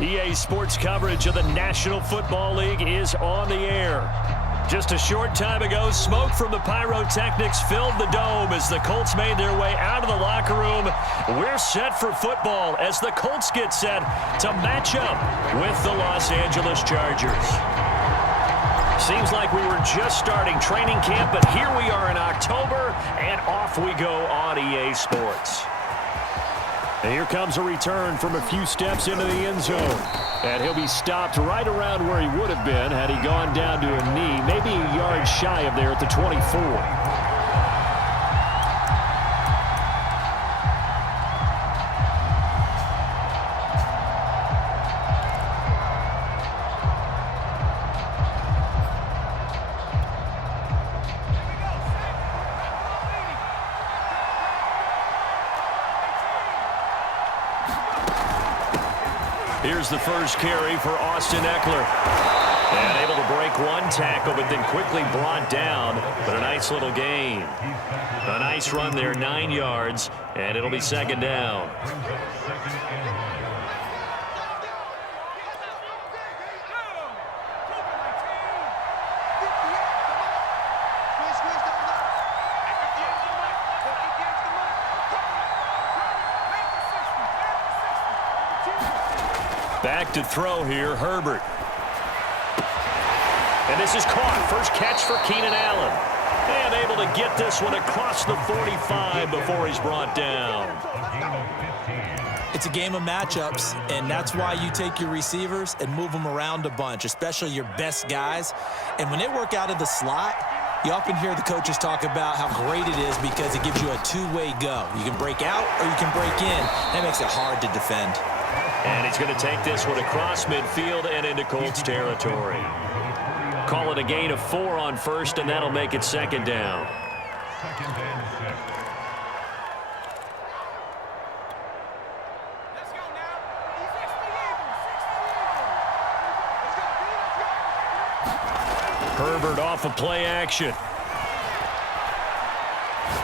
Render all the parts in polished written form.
EA Sports coverage of the National Football League is on the air. Just a short time ago, smoke from the pyrotechnics filled the dome as the Colts made their way out of the locker room. We're set for football as the Colts get set to match up with the Los Angeles Chargers. Seems like we were just starting training camp, but here we are in October, and off we go on EA Sports. And here comes a return from a few steps into the end zone. And he'll be stopped right around where he would have been had he gone down to a knee, maybe a yard shy of there at the 24. Here's the first carry for Austin Eckler. And able to break one tackle, but then quickly brought down. But a nice little gain. A nice run there, 9 yards, and it'll be second down. Back to throw here, Herbert. And this is caught. First catch for Keenan Allen. And able to get this one across the 45 before he's brought down. It's a game of matchups, and that's why you take your receivers and move them around a bunch, especially your best guys. And when they work out of the slot, you often hear the coaches talk about how great it is because it gives you a two-way go. You can break out or you can break in. That makes it hard to defend. And he's going to take this one across midfield and into Colts territory. Call it a gain of 4 on first, and that'll make it second down. Herbert off of play action.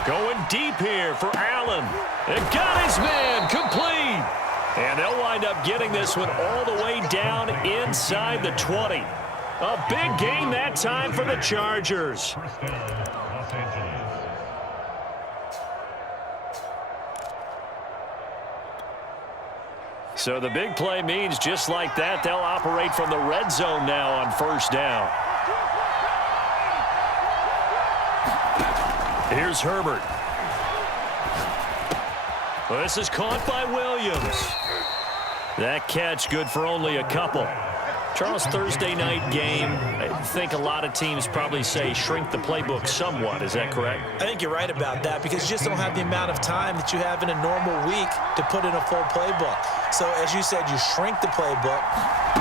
Going deep here for Allen. And got his man complete. And they'll wind up getting this one all the way down inside the 20. A big gain that time for the Chargers. So the big play means just like that, they'll operate from the red zone now on first down. Here's Herbert. Well, this is caught by Williams. That catch good for only a couple. Charles, Thursday night game, I think a lot of teams probably say shrink the playbook somewhat. Is that correct? I think you're right about that because you just don't have the amount of time that you have in a normal week to put in a full playbook. So, as you said, you shrink the playbook,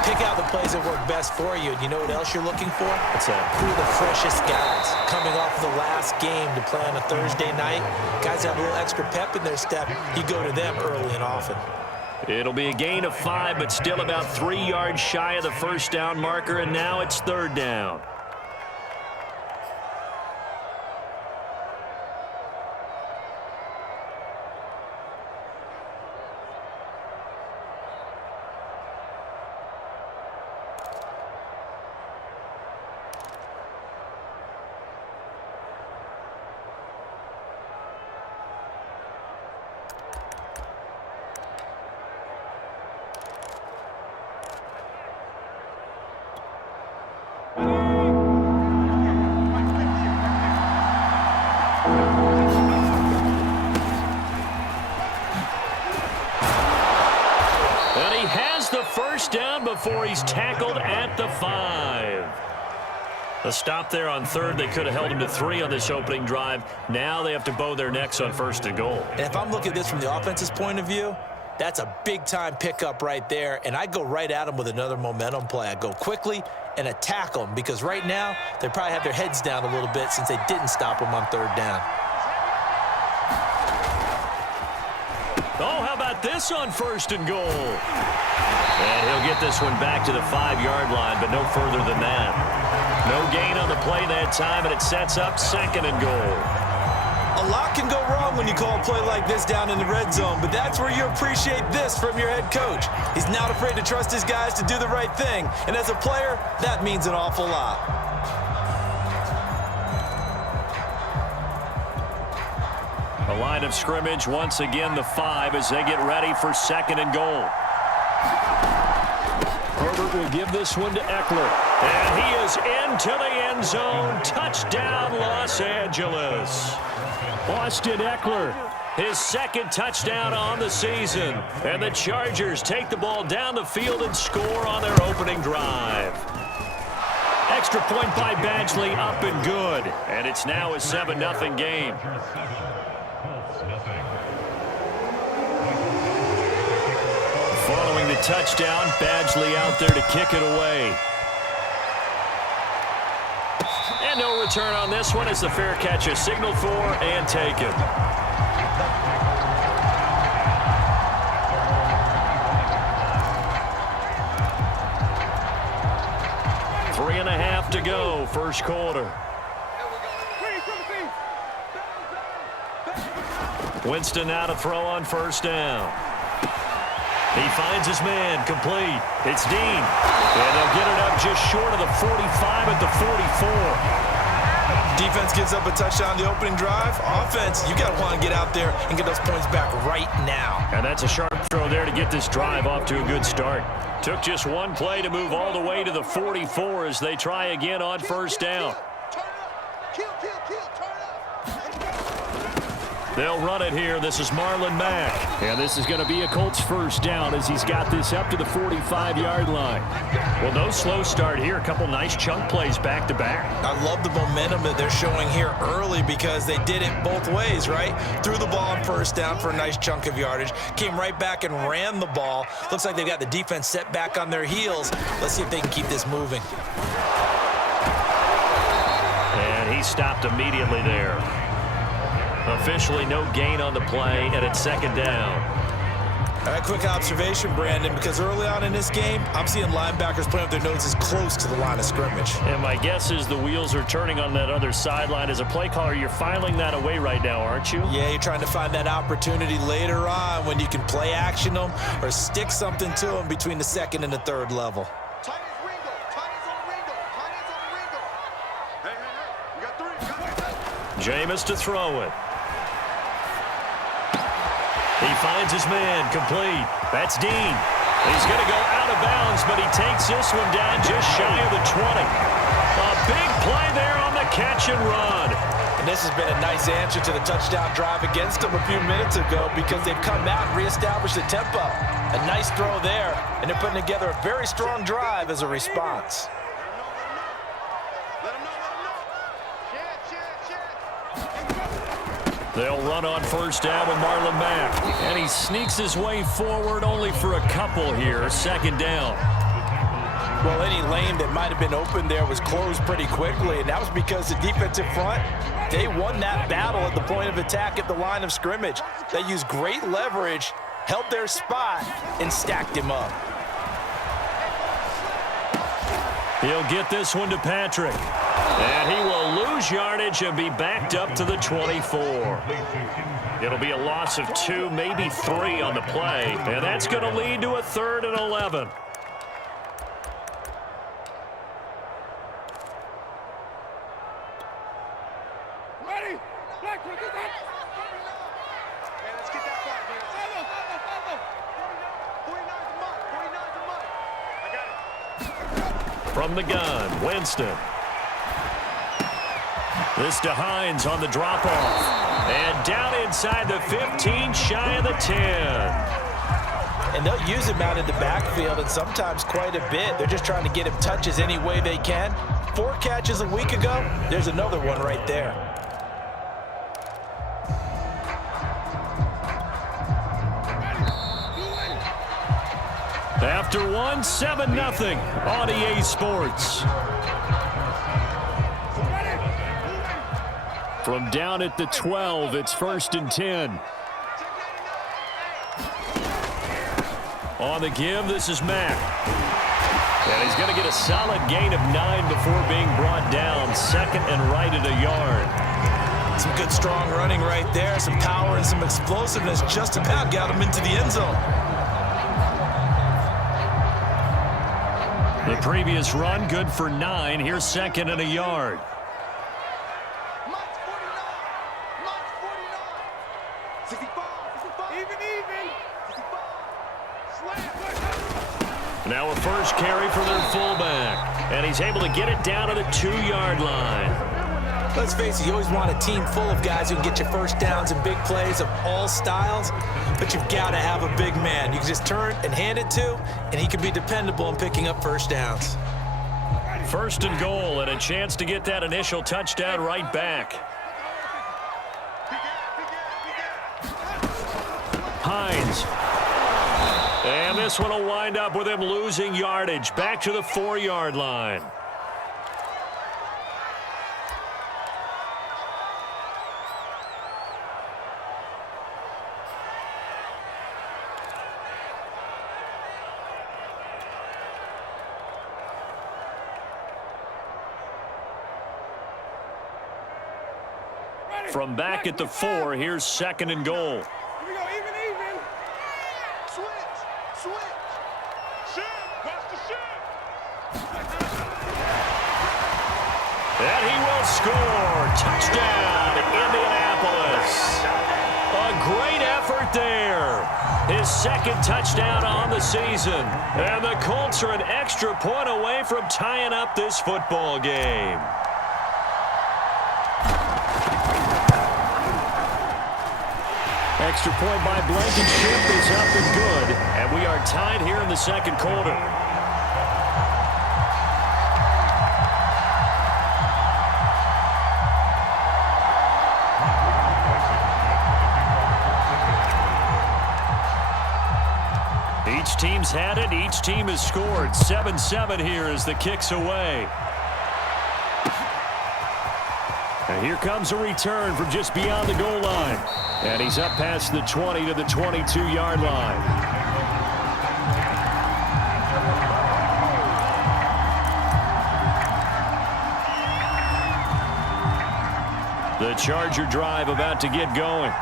pick out the plays that work best for you. And you know what else you're looking for? What's that? Who are the freshest guys coming off the last game to play on a Thursday night? Guys have a little extra pep in their step. You go to them early and often. It'll be a gain of 5, but still about 3 yards shy of the first down marker, and now it's third down. First down before he's tackled at the 5. A stop there on third. They could have held him to 3 on this opening drive. Now they have to bow their necks on first and goal. And if I'm looking at this from the offense's point of view, that's a big-time pickup right there. And I go right at him with another momentum play. I go quickly and attack them because right now they probably have their heads down a little bit since they didn't stop him on third down. Oh, how about this on first and goal? And he'll get this one back to the 5-yard line, but no further than that. No gain on the play that time, and it sets up second and goal. A A lot can go wrong when you call a play like this down in the red zone, but that's where you appreciate this from your head coach. He's not afraid to trust his guys to do the right thing, and as a player, that means an awful lot. The line of scrimmage, once again, the 5 as they get ready for 2nd and goal. Herbert will give this one to Eckler. And he is into the end zone. Touchdown, Los Angeles. Austin Eckler, his 2nd touchdown on the season. And the Chargers take the ball down the field and score on their opening drive. Extra point by Badgley, up and good. And it's now a 7-0 game. Following the touchdown, Badgley out there to kick it away. And no return on this one as the fair catch is signaled for and taken. Three and a half to go, first quarter. Winston now to throw on first down. He finds his man, complete. It's Dean. And they'll get it up just short of the 45 at the 44. Defense gives up a touchdown the opening drive. Offense, you got to want to get out there and get those points back right now. And that's a sharp throw there to get this drive off to a good start. Took just one play to move all the way to the 44 as they try again on first down. They'll run it here. This is Marlon Mack. And this is going to be a Colts first down as he's got this up to the 45-yard line. Well, no slow start here. A couple nice chunk plays back-to-back. I love the momentum that they're showing here early because they did it both ways, right? Threw the ball on first down for a nice chunk of yardage. Came right back and ran the ball. Looks like they've got the defense set back on their heels. Let's see if they can keep this moving. And he stopped immediately there. Officially no gain on the play, and it's 2nd down. All right, quick observation, Brandon, because early on in this game, I'm seeing linebackers playing with their noses close to the line of scrimmage. And my guess is the wheels are turning on that other sideline. As a play caller, you're filing that away right now, aren't you? Yeah, you're trying to find that opportunity later on when you can play action them or stick something to them between the 2nd and the 3rd level. Jameis to throw it. He finds his man, complete. That's Dean. He's going to go out of bounds, but he takes this one down just shy of the 20. A big play there on the catch and run. And this has been a nice answer to the touchdown drive against them a few minutes ago because they've come out and reestablished the tempo. A nice throw there, and they're putting together a very strong drive as a response. They'll run on first down with Marlon Mack. And he sneaks his way forward only for a couple here. 2nd down. Well, any lane that might have been open there was closed pretty quickly, and that was because the defensive front, they won that battle at the point of attack at the line of scrimmage. They used great leverage, held their spot, and stacked him up. He'll get this one to Patrick. And he will lose yardage and be backed up to the 24. It'll be a loss of 2, maybe 3 on the play. And that's going to lead to a 3rd and 11. Ready? Let's get that back. I got it. From the gun, Winston. This to Hines on the drop-off. And down inside the 15, shy of the 10. And they'll use him out in the backfield, and sometimes quite a bit. They're just trying to get him touches any way they can. 4 catches a week ago. There's another one right there. After one, 7-0 on EA Sports. From down at the 12, it's 1st and 10. On the give, this is Mack. And he's going to get a solid gain of 9 before being brought down. 2nd and right at a yard. Some good, strong running right there. Some power and some explosiveness just about got him into the end zone. The previous run, good for 9. Here's second and a yard. Now a first carry for their fullback. And he's able to get it down to the 2-yard line. Let's face it, you always want a team full of guys who can get you first downs and big plays of all styles, but you've got to have a big man you can just turn and hand it to, and he can be dependable in picking up first downs. First and goal, and a chance to get that initial touchdown right back. Hines. And this one will wind up with him losing yardage. Back to the 4-yard line. From back at the 4, here's second and goal. Here we go, even. Switch. Shoot, watch the shoot. And he will score. Touchdown, Indianapolis. A great effort there. His second touchdown on the season. And the Colts are an extra point away from tying up this football game. Extra point by Blankenship is up and good. And we are tied here in the second quarter. Each team's had it. Each team has scored. 7-7 here as the kick's away. And here comes a return from just beyond the goal line. And he's up past the 20 to the 22-yard line. The Charger drive about to get going.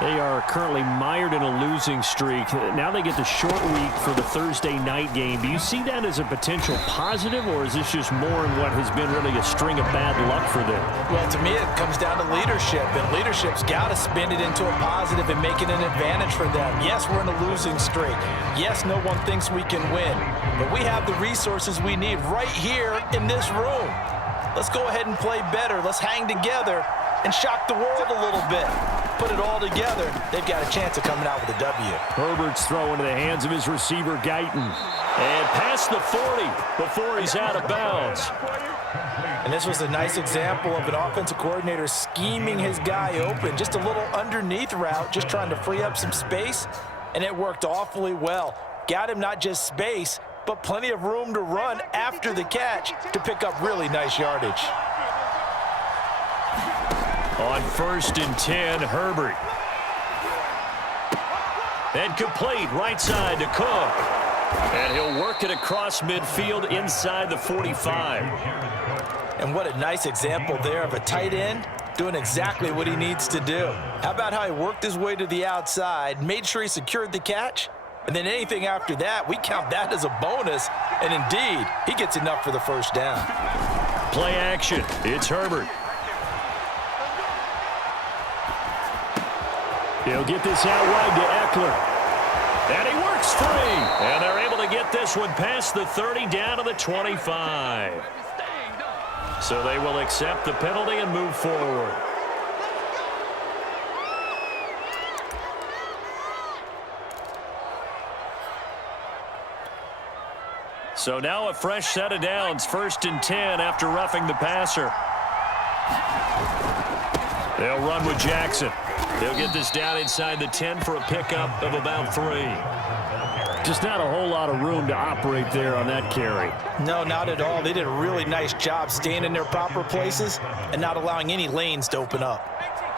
They are currently mired in a losing streak. Now they get the short week for the Thursday night game. Do you see that as a potential positive, or is this just more in what has been really a string of bad luck for them? Well, to me, it comes down to leadership, and leadership's got to spin it into a positive and make it an advantage for them. Yes, we're in a losing streak. Yes, no one thinks we can win, but we have the resources we need right here in this room. Let's go ahead and play better. Let's hang together and shock the world a little bit. Put it all together, they've got a chance of coming out with a W. Herbert's throw into the hands of his receiver, Guyton. And past the 40 before he's out of bounds. And this was a nice example of an offensive coordinator scheming his guy open. Just a little underneath route, just trying to free up some space, and it worked awfully well. Got him not just space, but plenty of room to run after the catch to pick up really nice yardage. On 1st and 10, Herbert. And complete right side to Cook. And he'll work it across midfield inside the 45. And what a nice example there of a tight end doing exactly what he needs to do. How about how he worked his way to the outside, made sure he secured the catch, and then anything after that, we count that as a bonus. And indeed, he gets enough for the first down. Play action. It's Herbert. He'll get this out wide to Eckler. And he works free. And they're able to get this one past the 30 down to the 25. So they will accept the penalty and move forward. So now a fresh set of downs. 1st and 10 after roughing the passer. They'll run with Jackson. They'll get this down inside the 10 for a pickup of about 3. Just not a whole lot of room to operate there on that carry. No, not at all. They did a really nice job staying in their proper places and not allowing any lanes to open up.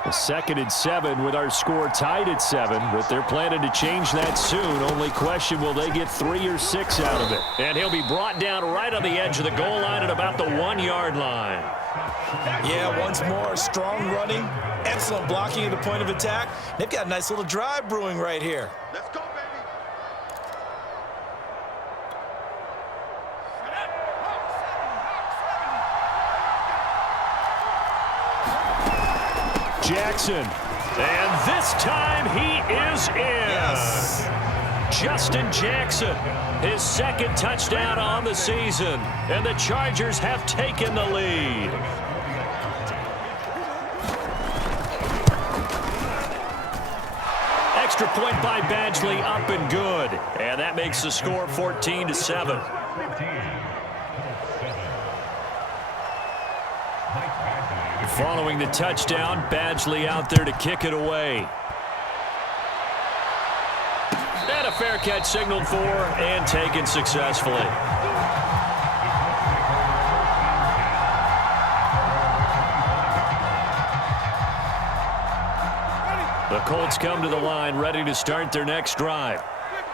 Well, 2nd and 7 with our score tied at 7, but they're planning to change that soon. Only question, will they get 3 or 6 out of it? And he'll be brought down right on the edge of the goal line at about the 1-yard line. Yeah, once more, strong running, excellent blocking at the point of attack. They've got a nice little drive brewing right here. Let's go, baby. Jackson, and this time he is in. Yes. Justin Jackson, his 2nd touchdown on the season, and the Chargers have taken the lead. Extra point by Badgley, up and good, and that makes the score 14-7. Following the touchdown, Badgley out there to kick it away. And a fair catch signaled for and taken successfully. The Colts come to the line ready to start their next drive.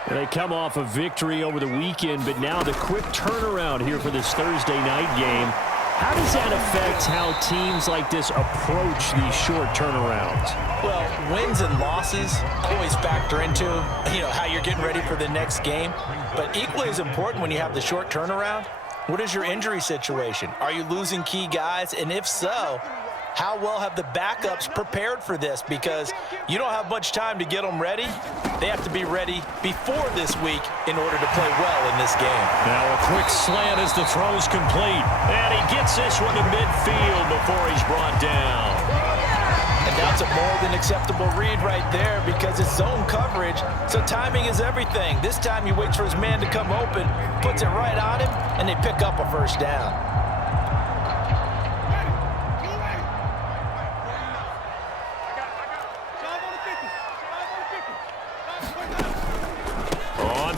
They come off a victory over the weekend, but now the quick turnaround here for this Thursday night game. How does that affect how teams like this approach these short turnarounds? Well, wins and losses always factor into, how you're getting ready for the next game. But equally as important when you have the short turnaround, what is your injury situation? Are you losing key guys? And if so, how well have the backups prepared for this? Because you don't have much time to get them ready. They have to be ready before this week in order to play well in this game. Now a quick slant as the throw's complete. And he gets this one to midfield before he's brought down. And that's a more than acceptable read right there because it's zone coverage, so timing is everything. This time he waits for his man to come open, puts it right on him, and they pick up a first down.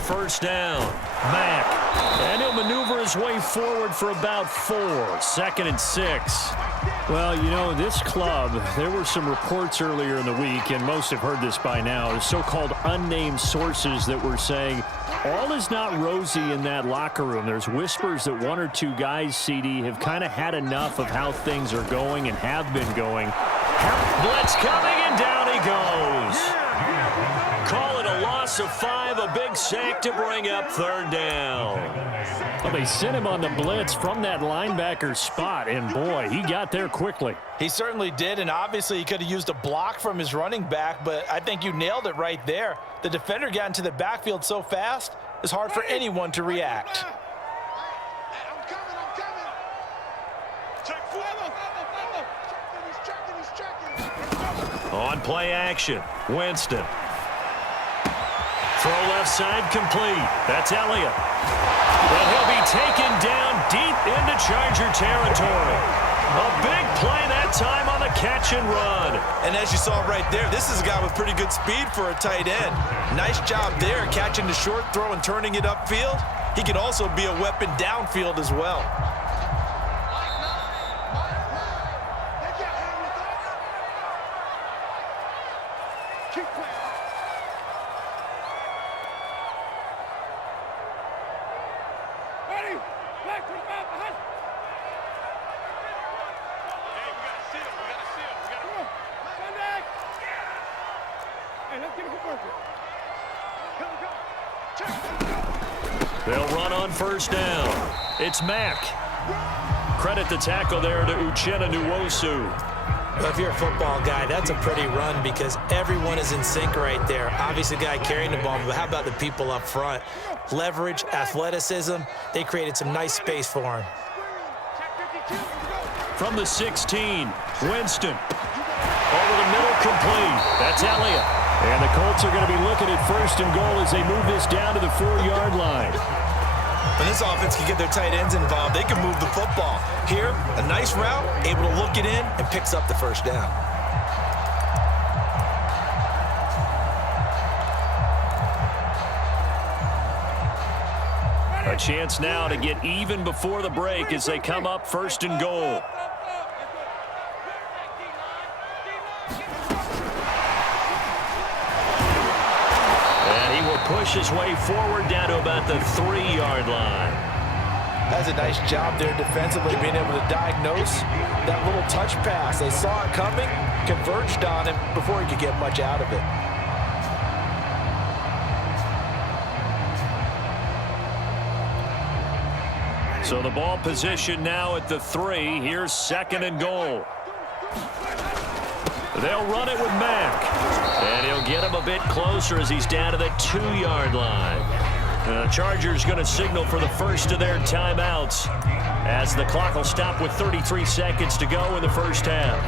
First down, Mack, and he'll maneuver his way forward for about 4. 2nd and 6. Well, this club, there were some reports earlier in the week, and most have heard this by now, the so-called unnamed sources that were saying all is not rosy in that locker room. There's whispers that 1 or 2 guys, CD, have kind of had enough of how things are going and have been going. Blitz coming, and down he goes. Call it a loss of 5, a big sack to bring up 3rd down. Well, they sent him on the blitz from that linebacker spot, and boy, he got there quickly. He certainly did, and obviously he could have used a block from his running back, but I think you nailed it right there. The defender got into the backfield so fast, it's hard for anyone to react. On play action, Winston. Throw left side complete. That's Elliott. And he'll be taken down deep into Charger territory. A big play that time on the catch and run. And as you saw right there, this is a guy with pretty good speed for a tight end. Nice job there catching the short throw and turning it upfield. He can also be a weapon downfield as well. They'll run on first down. It's Mack. Credit the tackle there to Uchenna Nwosu. Well, if you're a football guy, that's a pretty run because everyone is in sync right there. Obviously, the guy carrying the ball, but how about the people up front? Leverage, athleticism, they created some nice space for him. From the 16, Winston. Over the middle, complete. That's Elliott. And the Colts are going to be looking at 1st and goal as they move this down to the 4-yard line. When this offense can get their tight ends involved, they can move the football. Here, a nice route, able to look it in, and picks up the first down. A chance now to get even before the break as they come up 1st and goal. his way forward down to about the 3-yard line. That's a nice job there defensively, being able to diagnose that little touch pass. They saw it coming, converged on him before he could get much out of it. So the ball position now at the 3. Here's 2nd and goal. They'll run it with Mack. And he'll get him a bit closer as he's down to the 2-yard line. The Chargers going to signal for the first of their timeouts as the clock will stop with 33 seconds to go in the first half.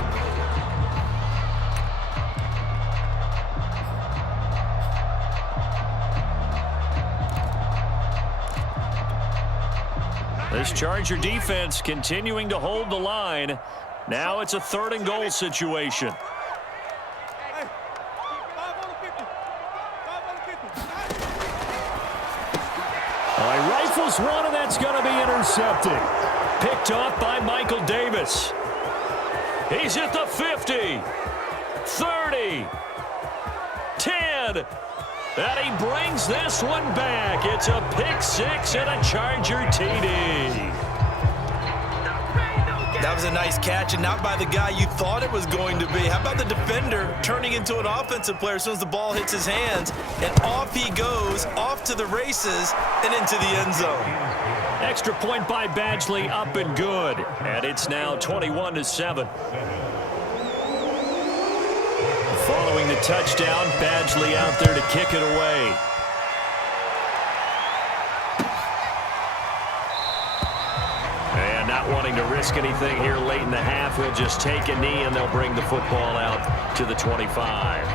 This Charger defense continuing to hold the line. Now it's a 3rd and goal situation. He rifles one, and that's going to be intercepted. Picked off by Michael Davis. He's at the 50, 30, 10. And he brings this one back. It's a pick 6 and a Charger TD. That was a nice catch, and not by the guy you thought it was going to be. How about the defender turning into an offensive player as soon as the ball hits his hands, and off he goes, off to the races, and into the end zone. Extra point by Badgley, up and good. And it's now 21-7. Following the touchdown, Badgley out there to kick it away. And not wanting to risk anything here late in the half, he'll just take a knee and they'll bring the football out to the 25.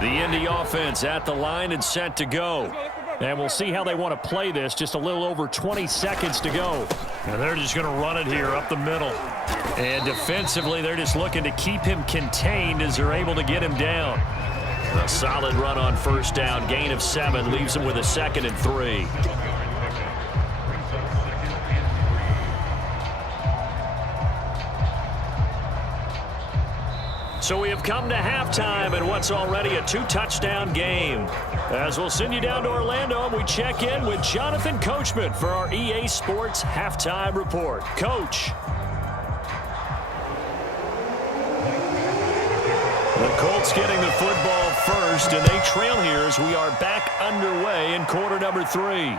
The Indy offense at the line and set to go. And we'll see how they want to play this. Just a little over 20 seconds to go. And they're just going to run it here up the middle. And defensively, they're just looking to keep him contained as they're able to get him down. A solid run on first down. Gain of 7 leaves him with a 2nd and 3. So we have come to halftime in what's already a 2-touchdown game. As we'll send you down to Orlando, and we check in with Jonathan Coachman for our EA Sports Halftime Report. Coach. The Colts getting the football first, and they trail here as we are back underway in quarter number 3.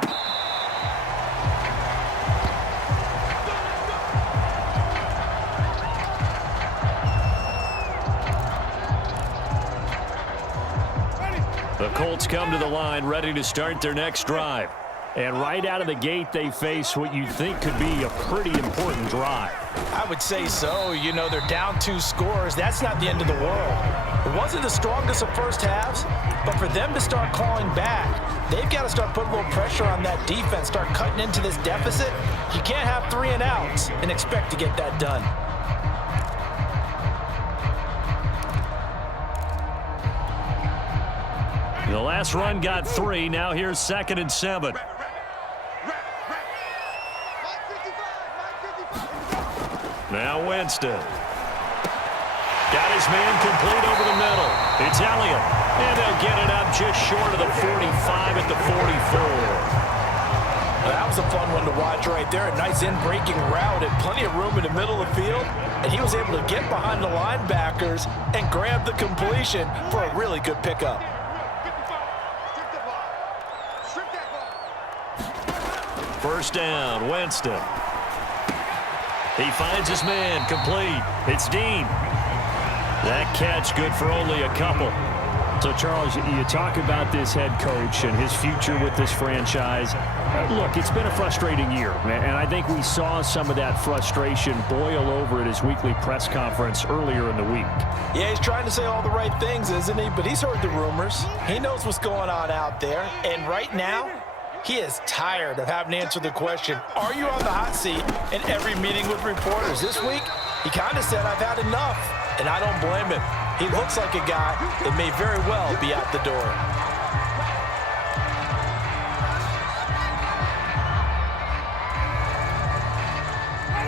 The Colts come to the line ready to start their next drive. And right out of the gate, they face what you think could be a pretty important drive. I would say so. You know, they're down 2 scores. That's not the end of the world. It wasn't the strongest of first halves, but for them to start clawing back, they've got to start putting a little pressure on that defense, start cutting into this deficit. You can't have 3 and outs and expect to get that done. The last run got 3. Now here's 2nd and 7. Now Winston. Got his man complete over the middle. It's Elliott. And they'll get it up just short of the 45 at the 44. Well, that was a fun one to watch right there. A nice in-breaking route and plenty of room in the middle of the field. And he was able to get behind the linebackers and grab the completion for a really good pickup. First down, Winston. He finds his man, complete. It's Dean. That catch good for only a couple. So, Charles, you talk about this head coach and his future with this franchise. Look, it's been a frustrating year, and I think we saw some of that frustration boil over at his weekly press conference earlier in the week. Yeah, he's trying to say all the right things, isn't he? But he's heard the rumors. He knows what's going on out there. And right now, he is tired of having to answer the question, are you on the hot seat in every meeting with reporters? This week, he kind of said, I've had enough, and I don't blame him. He looks like a guy that may very well be out the door.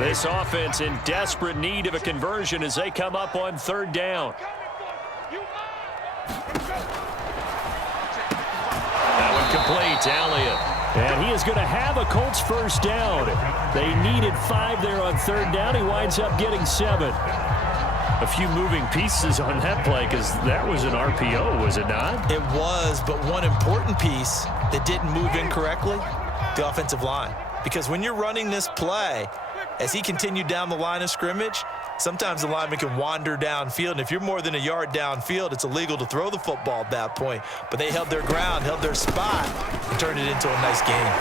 This offense in desperate need of a conversion as they come up on third down. That one complete, Elliott. And he is going to have a Colts first down. They needed 5 there on third down. He winds up getting 7. A few moving pieces on that play because that was an RPO, was it not? It was, but one important piece that didn't move incorrectly, the offensive line. Because when you're running this play, as he continued down the line of scrimmage, sometimes the lineman can wander downfield, and if you're more than a yard downfield, it's illegal to throw the football at that point. But they held their ground, held their spot, and turned it into a nice game.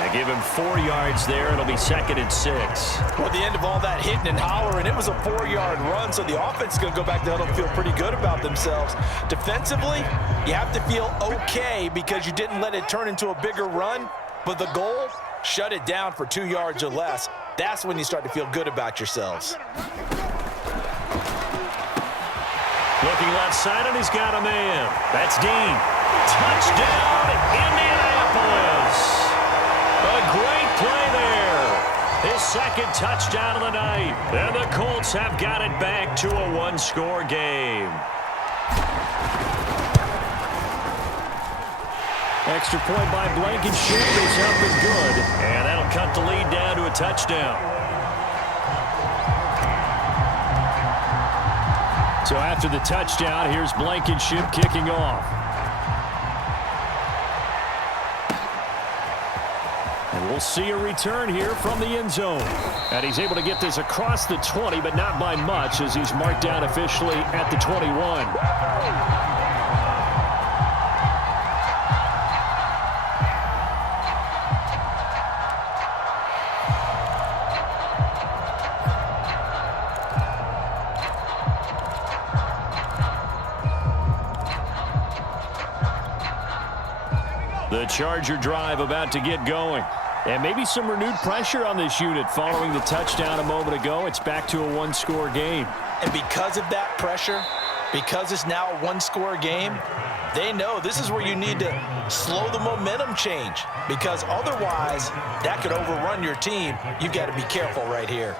They give him 4 yards there. It'll be 2nd and 6. Well, at the end of all that hitting and hollering, it was a 4-yard run, so the offense is going to go back to huddle and feel pretty good about themselves. Defensively, you have to feel okay because you didn't let it turn into a bigger run, but the goal, shut it down for 2 yards or less. That's when you start to feel good about yourselves. Looking left side, and he's got a man. That's Dean. Touchdown, Indianapolis. A great play there. His 2nd touchdown of the night. And the Colts have got it back to a 1-score game. Extra point by Blankenship is up and good. And that'll cut the lead down to a touchdown. So after the touchdown, here's Blankenship kicking off. And we'll see a return here from the end zone. And he's able to get this across the 20, but not by much as he's marked down officially at the 21. The Charger drive about to get going. And maybe some renewed pressure on this unit following the touchdown a moment ago. It's back to a 1-score game. And because of that pressure, because it's now a 1-score game, they know this is where you need to slow the momentum change. Because otherwise, that could overrun your team. You've got to be careful right here.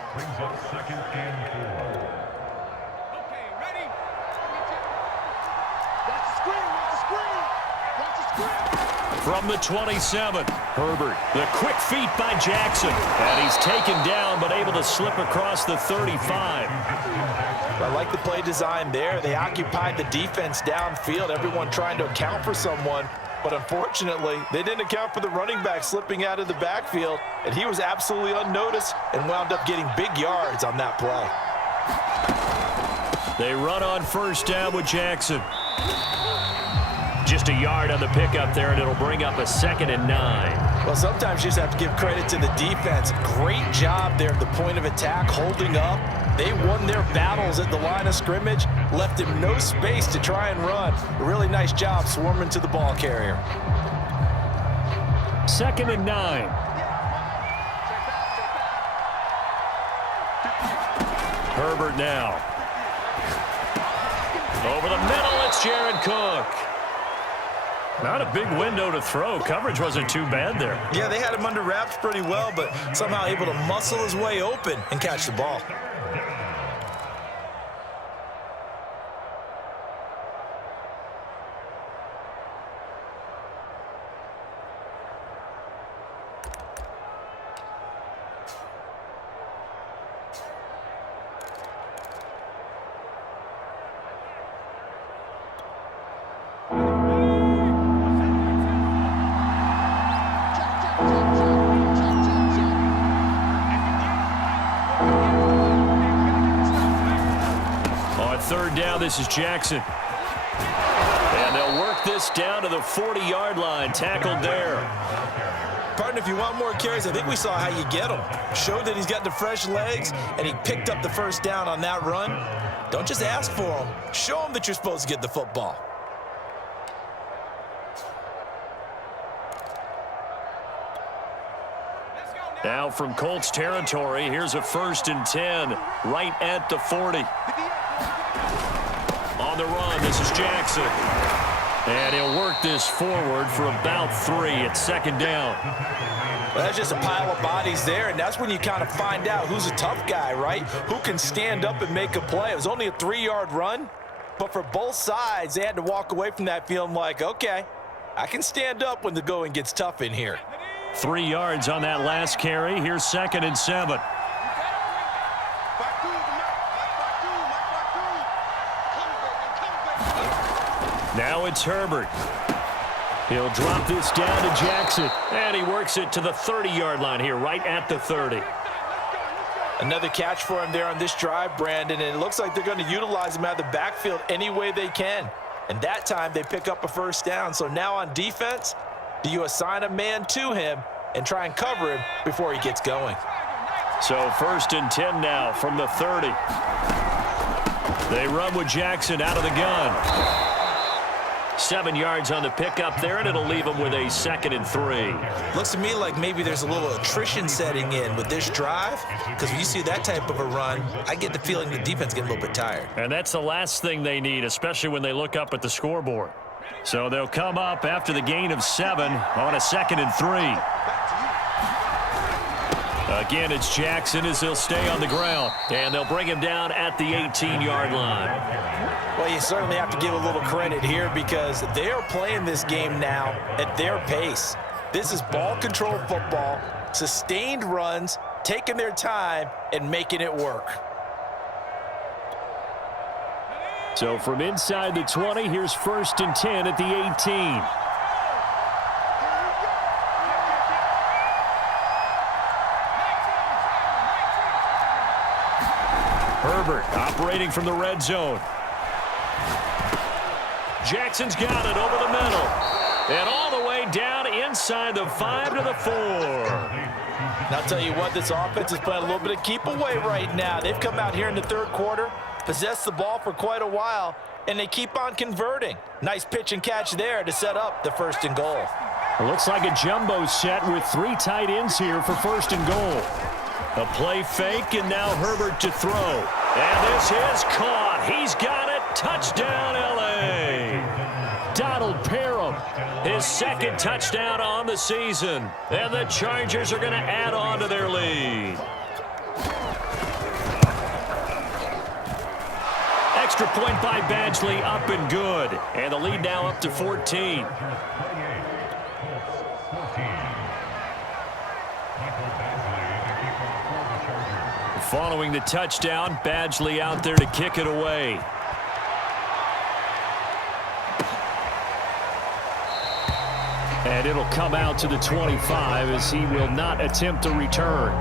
From the 27, Herbert. The quick feet by Jackson. And he's taken down, but able to slip across the 35. I like the play design there. They occupied the defense downfield, everyone trying to account for someone. But unfortunately, they didn't account for the running back slipping out of the backfield, and he was absolutely unnoticed and wound up getting big yards on that play. They run on first down with Jackson. Just a yard on the pickup there, and it'll bring up a 2nd and 9. Well, sometimes you just have to give credit to the defense. Great job there at the point of attack, holding up. They won their battles at the line of scrimmage, left him no space to try and run. A really nice job swarming to the ball carrier. 2nd and 9. Herbert now. Over the middle, it's Jared Cook. Not a big window to throw. Coverage wasn't too bad there. Yeah, they had him under wraps pretty well, but somehow able to muscle his way open and catch the ball. Third down, this is Jackson. And they'll work this down to the 40-yard line. Tackled there. Partner, if you want more carries, I think we saw how you get them. Showed that he's got the fresh legs, and he picked up the first down on that run. Don't just ask for them. Show them that you're supposed to get the football. Now from Colts territory, here's a 1st and 10 right at the 40. On the run, this is Jackson. And he'll work this forward for about 3 at second down. Well, that's just a pile of bodies there, and that's when you kind of find out who's a tough guy, right? Who can stand up and make a play. It was only a 3-yard run, but for both sides, they had to walk away from that feeling like, okay, I can stand up when the going gets tough in here. 3 yards on that last carry. Here's 2nd and 7. Now it's Herbert. He'll drop this down to Jackson, and he works it to the 30-yard line here, right at the 30. Another catch for him there on this drive, Brandon, and it looks like they're going to utilize him out of the backfield any way they can. And that time they pick up a first down. So now on defense, do you assign a man to him and try and cover him before he gets going? So 1st and 10 now from the 30. They run with Jackson out of the gun. 7 yards on the pickup there, and it'll leave them with a 2nd and 3. Looks to me like maybe there's a little attrition setting in with this drive, because when you see that type of a run, I get the feeling the defense getting a little bit tired. And that's the last thing they need, especially when they look up at the scoreboard. So they'll come up after the gain of 7 on a 2nd and 3. Again, it's Jackson as he'll stay on the ground, and they'll bring him down at the 18-yard line. Well, you certainly have to give a little credit here because they are playing this game now at their pace. This is ball control football, sustained runs, taking their time and making it work. So from inside the 20, here's 1st and 10 at the 18. Herbert operating from the red zone. Jackson's got it over the middle. And all the way down inside the 5 to the 4. And I'll tell you what, this offense is playing a little bit of keep away right now. They've come out here in the 3rd quarter, possessed the ball for quite a while, and they keep on converting. Nice pitch and catch there to set up the 1st and goal. It looks like a jumbo set with 3 tight ends here for 1st and goal. A play fake, and now Herbert to throw. And this is caught. He's got it. Touchdown, L.A. Donald Parham, his 2nd touchdown on the season. And the Chargers are going to add on to their lead. Extra point by Badgley, up and good. And the lead now up to 14. Following the touchdown, Badgley out there to kick it away. And it'll come out to the 25 as he will not attempt a return.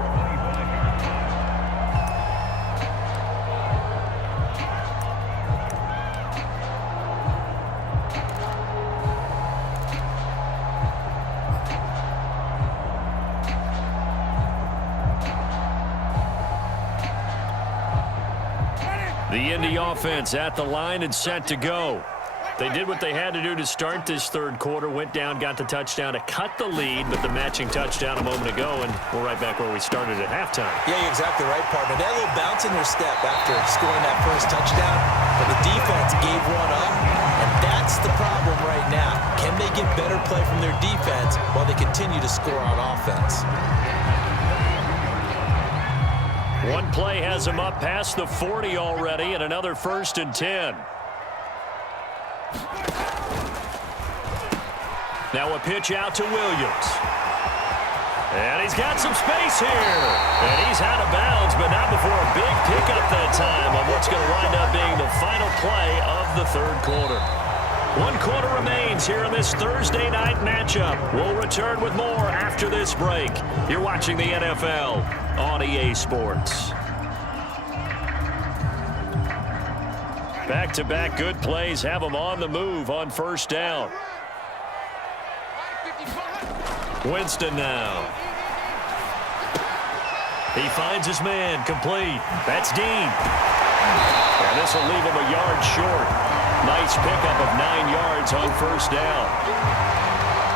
The Indy offense at the line and set to go. They did what they had to do to start this 3rd quarter, went down, got the touchdown to cut the lead, but the matching touchdown a moment ago, and we're right back where we started at halftime. Yeah, you're exactly right, partner. They had a little bounce in their step after scoring that 1st touchdown, but the defense gave one up, and that's the problem right now. Can they get better play from their defense while they continue to score on offense? One play has him up past the 40 already, and another 1st and 10. Now a pitch out to Williams. And he's got some space here. And he's out of bounds, but not before a big pickup that time on what's going to wind up being the final play of the 3rd quarter. 1 quarter remains here in this Thursday night matchup. We'll return with more after this break. You're watching the NFL on EA Sports. Back-to-back good plays have them on the move on 1st down. Winston now. He finds his man, complete. That's Dean. And this will leave him a yard short. Nice pickup of 9 yards on 1st down.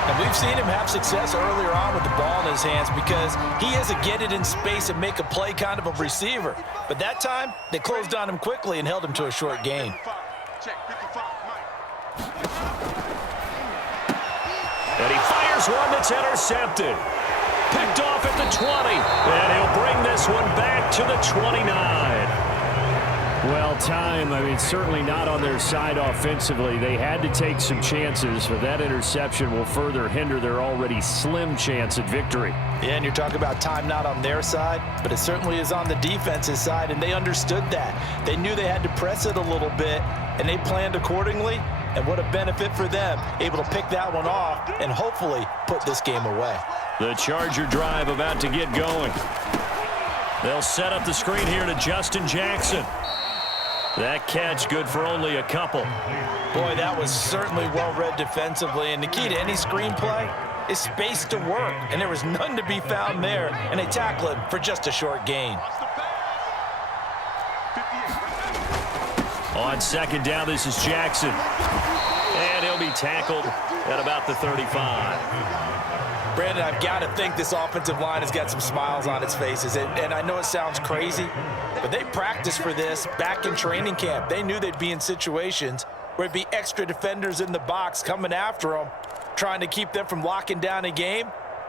And we've seen him have success earlier on with the ball in his hands because he is a get it in space and make a play kind of a receiver. But that time, they closed on him quickly and held him to a short gain. Check 55, Mike. And he fires one that's intercepted. Picked off at the 20. And he'll bring this one back to the 29. Well, time, certainly not on their side offensively. They had to take some chances, but that interception will further hinder their already slim chance at victory. Yeah, and you're talking about time not on their side, but it certainly is on the defense's side, and they understood that. They knew they had to press it a little bit, and they planned accordingly, and what a benefit for them, able to pick that one off and hopefully put this game away. The Charger drive about to get going. They'll set up the screen here to Justin Jackson. That catch good for only a couple. Boy, that was certainly well-read defensively, and the key to any screenplay is space to work, and there was none to be found there, and they tackle him for just a short gain. On second down, this is Jackson. And he'll be tackled at about the 35. Brandon, I've got to think this offensive line has got some smiles on its faces, and I know it sounds crazy, but they practiced for this back in training camp. They knew they'd be in situations where it'd be extra defenders in the box coming after them, trying to keep them from locking down a game.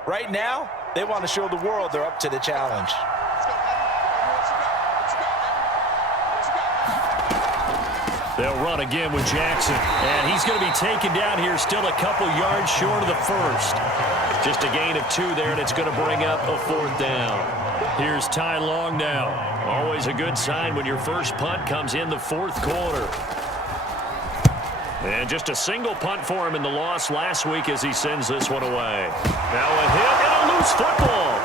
Right now, they want to show the world they're up to the challenge. They'll run again with Jackson, and he's going to be taken down here, still a couple yards short of the first. Just a gain of 2 there, and it's going to bring up a 4th down. Here's Ty Long now. Always a good sign when your first punt comes in the 4th quarter. And just a single punt for him in the loss last week as he sends this one away. Now a hit and a loose football.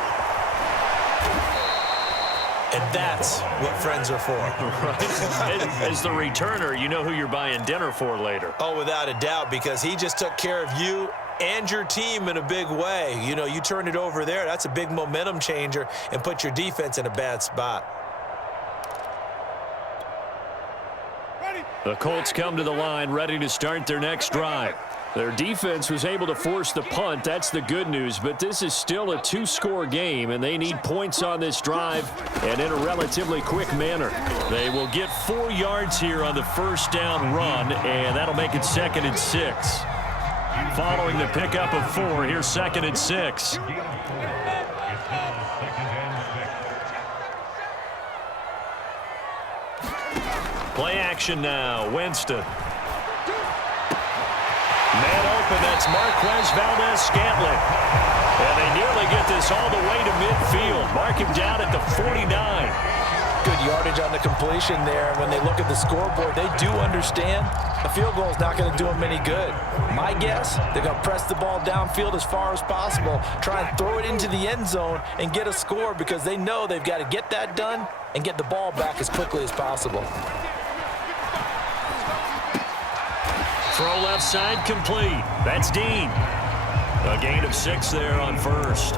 And that's what friends are for. Right. As the returner, you know who you're buying dinner for later. Oh, without a doubt, because he just took care of you and your team in a big way. You know, you turn it over there, that's a big momentum changer and put your defense in a bad spot. The Colts come to the line ready to start their next drive. Their defense was able to force the punt. That's the good news, but this is still a 2-score game, and they need points on this drive and in a relatively quick manner. They will get 4 yards here on the first down run, and that'll make it 2nd and 6. Following the pickup of 4, here's 2nd and 6. Play action now. Winston. Man open, that's Marquez Valdez-Scantling. And they nearly get this all the way to midfield. Mark him down at the 49. Good yardage on the completion there. When they look at the scoreboard, they do understand a field goal is not going to do them any good. My guess, they're going to press the ball downfield as far as possible, try and throw it into the end zone and get a score because they know they've got to get that done and get the ball back as quickly as possible. Throw left side complete. That's Dean. A gain of 6 there on first.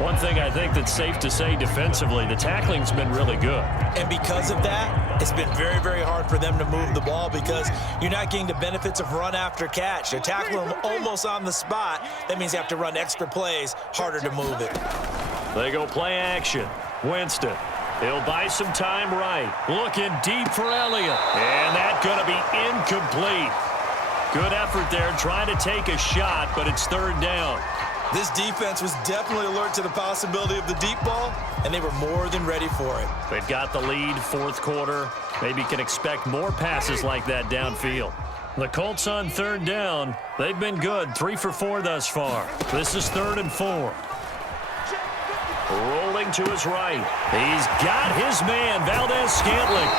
One thing I think that's safe to say defensively, the tackling's been really good. And because of that, it's been very, very hard for them to move the ball because you're not getting the benefits of run after catch. They're tackling them almost on the spot. That means they have to run extra plays, harder to move it. They go play action. Winston. He'll buy some time right. Looking deep for Elliott. And that's going to be incomplete. Good effort there, trying to take a shot, but it's 3rd down. This defense was definitely alert to the possibility of the deep ball, and they were more than ready for it. They've got the lead, 4th quarter. Maybe can expect more passes like that downfield. The Colts on 3rd down. They've been good, 3 for 4 thus far. This is 3rd and 4. Rolling to his right. He's got his man, Valdez-Scantling.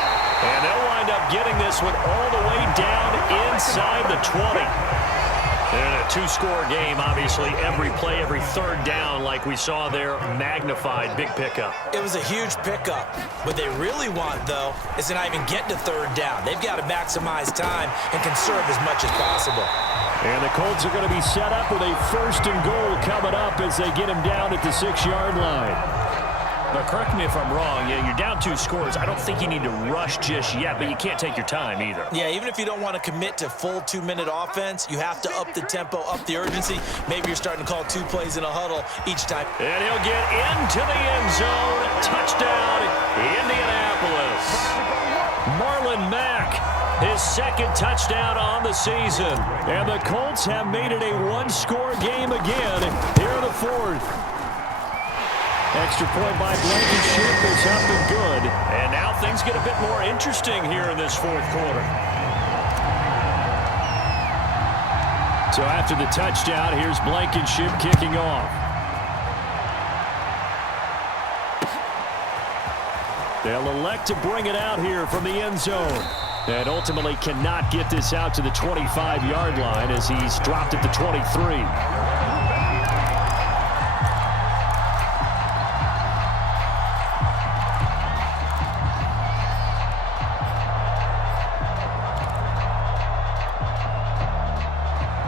And they'll wind up getting this one all the way down inside the 20. And a 2-score game, obviously, every play, every 3rd down, like we saw there, magnified, big pickup. It was a huge pickup. What they really want, though, is to not even get to 3rd down. They've got to maximize time and conserve as much as possible. And the Colts are going to be set up with a 1st and goal coming up as they get him down at the 6-yard line. But correct me if I'm wrong, you're down 2 scores. I don't think you need to rush just yet, but you can't take your time either. Yeah, even if you don't want to commit to full 2-minute offense, you have to up the tempo, up the urgency. Maybe you're starting to call 2 plays in a huddle each time. And he'll get into the end zone. Touchdown, Indianapolis. Marlon Mack his second touchdown on the season. And the Colts have made it a one-score game again here in the fourth. Extra point by Blankenship is up and good. And now things get a bit more interesting here in this fourth quarter. So after the touchdown, here's Blankenship kicking off. They'll elect to bring it out here from the end zone. And ultimately cannot get this out to the 25-yard line as he's dropped at the 23.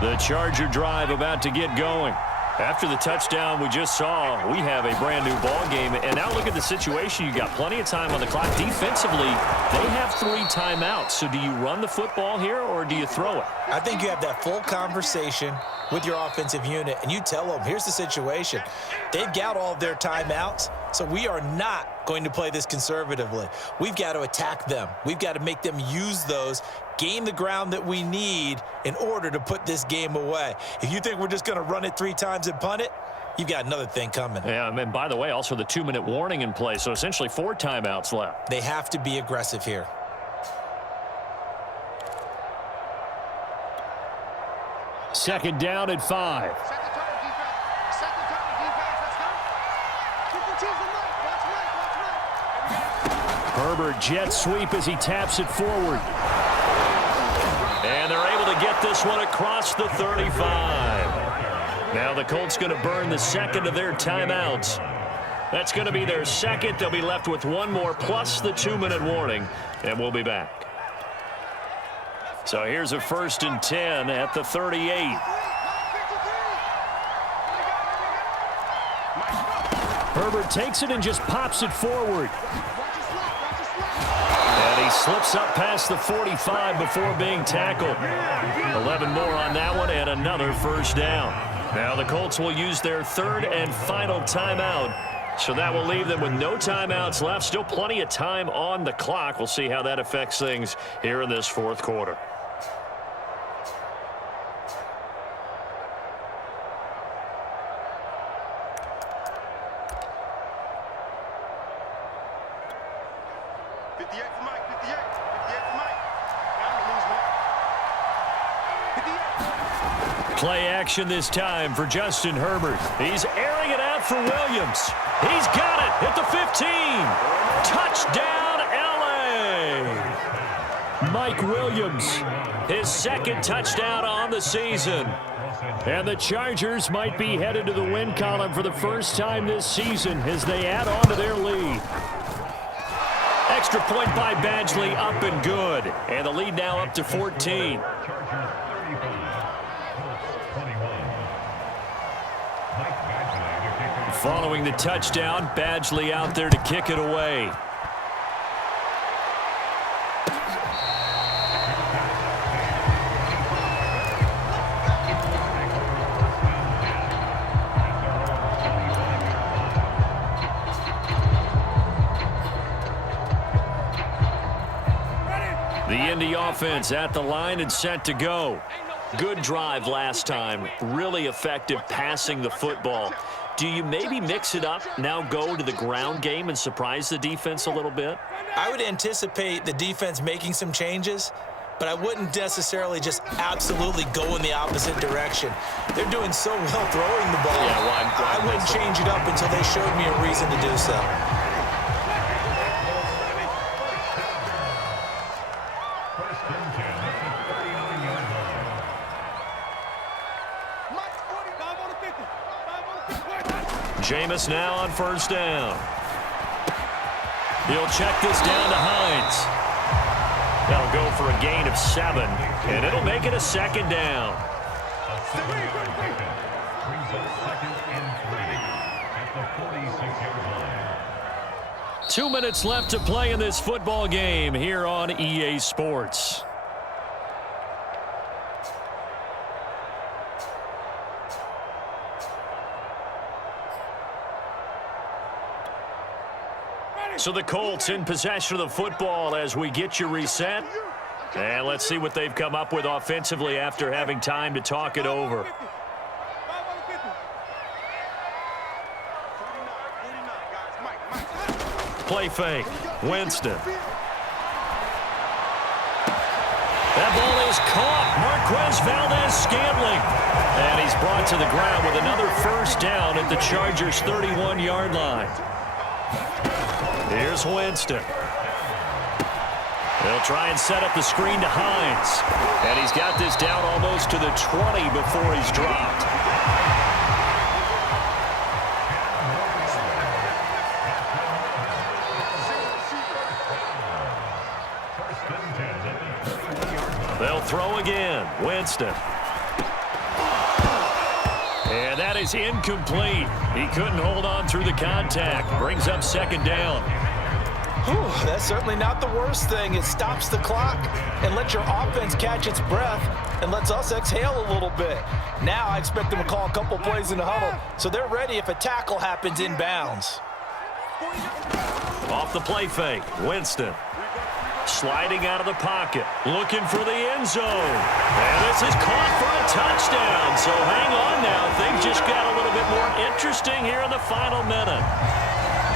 The Charger drive about to get going. After the touchdown we just saw, we have a brand new ball game. And now look at the situation. You got plenty of time on the clock. Defensively, they have 3 timeouts. So do you run the football here or do you throw it? I think you have that full conversation with your offensive unit, and you tell them, here's the situation. They've got all of their timeouts, so we are not going to play this conservatively. We've got to attack them. We've got to make them use those, gain the ground that we need in order to put this game away. If you think we're just going to run it 3 times and punt it, you've got another thing coming. Yeah, and by the way, also the 2-minute warning in play, so essentially 4 timeouts left. They have to be aggressive here. Second down at 5. Herbert jet sweep as he taps it forward. And they're able to get this one across the 35. Now the Colts going to burn the second of their timeouts. That's going to be their second. They'll be left with 1 more plus the 2-minute warning, and we'll be back. So here's a 1st and 10 at the 38. Herbert takes it and just pops it forward. And he slips up past the 45 before being tackled. 11 more on that one and another 1st down. Now the Colts will use their 3rd and final timeout. So that will leave them with no timeouts left. Still plenty of time on the clock. We'll see how that affects things here in this 4th quarter. Play action this time for Justin Herbert. He's airing it out for Williams. He's got it at the 15. Touchdown, L.A. Mike Williams, his 2nd touchdown on the season. And the Chargers might be headed to the win column for the first time this season as they add on to their lead. Extra point by Badgley, up and good. And the lead now up to 14. Following the touchdown, Badgley out there to kick it away. The Indy offense at the line and set to go. Good drive last time. Really effective passing the football. Do you maybe mix it up, now go to the ground game and surprise the defense a little bit? I would anticipate the defense making some changes, but I wouldn't necessarily just absolutely go in the opposite direction. They're doing so well throwing the ball. Yeah, well, I wouldn't change it up until they showed me a reason to do so. Jameis now on 1st down. He'll check this down to Hines. That'll go for a gain of 7, and it'll make it a 2nd down. 2 minutes left to play in this football game here on EA Sports. So the Colts in possession of the football as we get you reset. And let's see what they've come up with offensively after having time to talk it over. Play fake. Winston. That ball is caught. Marquez Valdez-Scantling. And he's brought to the ground with another first down at the Chargers' 31-yard line. Here's Winston. They'll try and set up the screen to Hines. And he's got this down almost to the 20 before he's dropped. They'll throw again. Winston. And that is incomplete. He couldn't hold on through the contact. Brings up second down. Whew, that's certainly not the worst thing. It stops the clock and lets your offense catch its breath and lets us exhale a little bit. Now I expect them to call a couple plays in the huddle so they're ready if a tackle happens inbounds. Off the play fake. Winston. Sliding out of the pocket. Looking for the end zone. And this is caught for a touchdown. So hang on now. Things just got a little bit more interesting here in the final minute.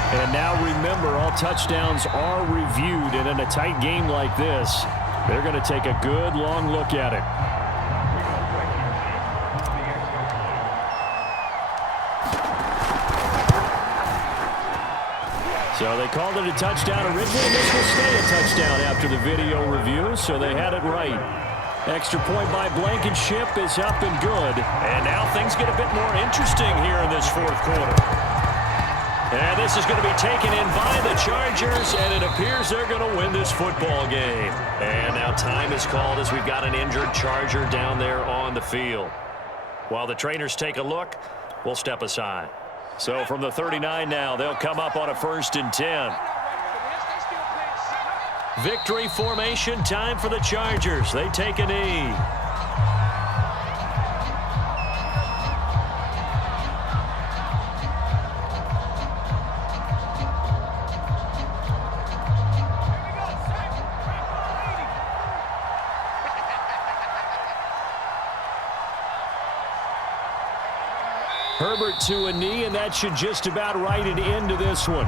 And now remember, all touchdowns are reviewed, and in a tight game like this, they're going to take a good long look at it. So they called it a touchdown originally. This will stay a touchdown after the video review, so they had it right. Extra point by Blankenship is up and good. And now things get a bit more interesting here in this fourth quarter. And this is going to be taken in by the Chargers, and it appears they're going to win this football game. And now time is called as we've got an injured Charger down there on the field. While the trainers take a look, we'll step aside. So from the 39 now, they'll come up on a 1st and 10. Victory formation time for the Chargers. They take a knee. Herbert to a knee, and that should just about write it into this one.